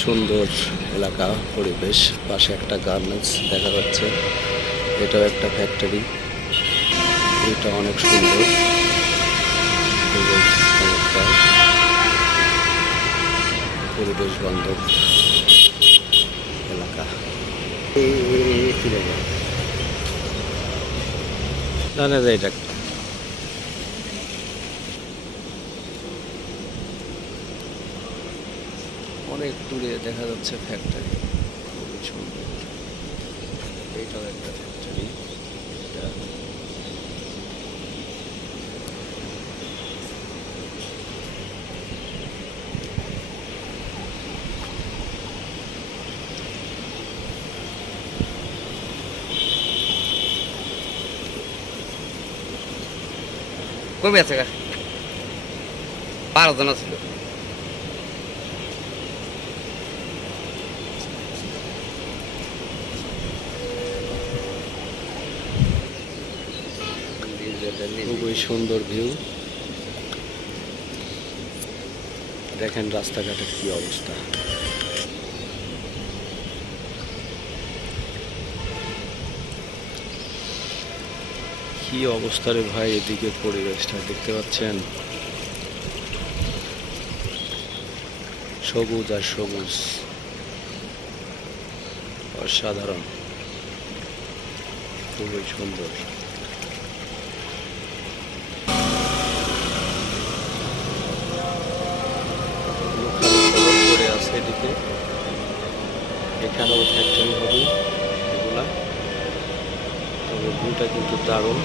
সুন্দর এলাকা পরিবেশ, পাশে একটা গার্মেন্টস দেখা যাচ্ছে, এটাও একটা ফ্যাক্টরি। এটা অনেক সুন্দর, খুবই চমৎকার, পরিবেশ বান্ধব এলাকা। জানা যায় এটা অনেক দূরে দেখা যাচ্ছে ফ্যাক্টরি, খুবই সুন্দর। এইটাও একটা ফ্যাক্টরি। এটা কবে আছে 12 জন ছিল। খুবই সুন্দর ভিউ। দেখেন রাস্তাঘাটের কি অবস্থা। কি অবস্থা রে ভাই, এদিকে পরিবেশটা দেখতে পাচ্ছেন, সবুজ আর সবুজ, অসাধারণ, খুবই সুন্দর। পড়ে আছে এদিকে, এখানেও ফ্যাক্টরি হবে এগুলা, তবে ভিউটা কিন্তু দারুণ।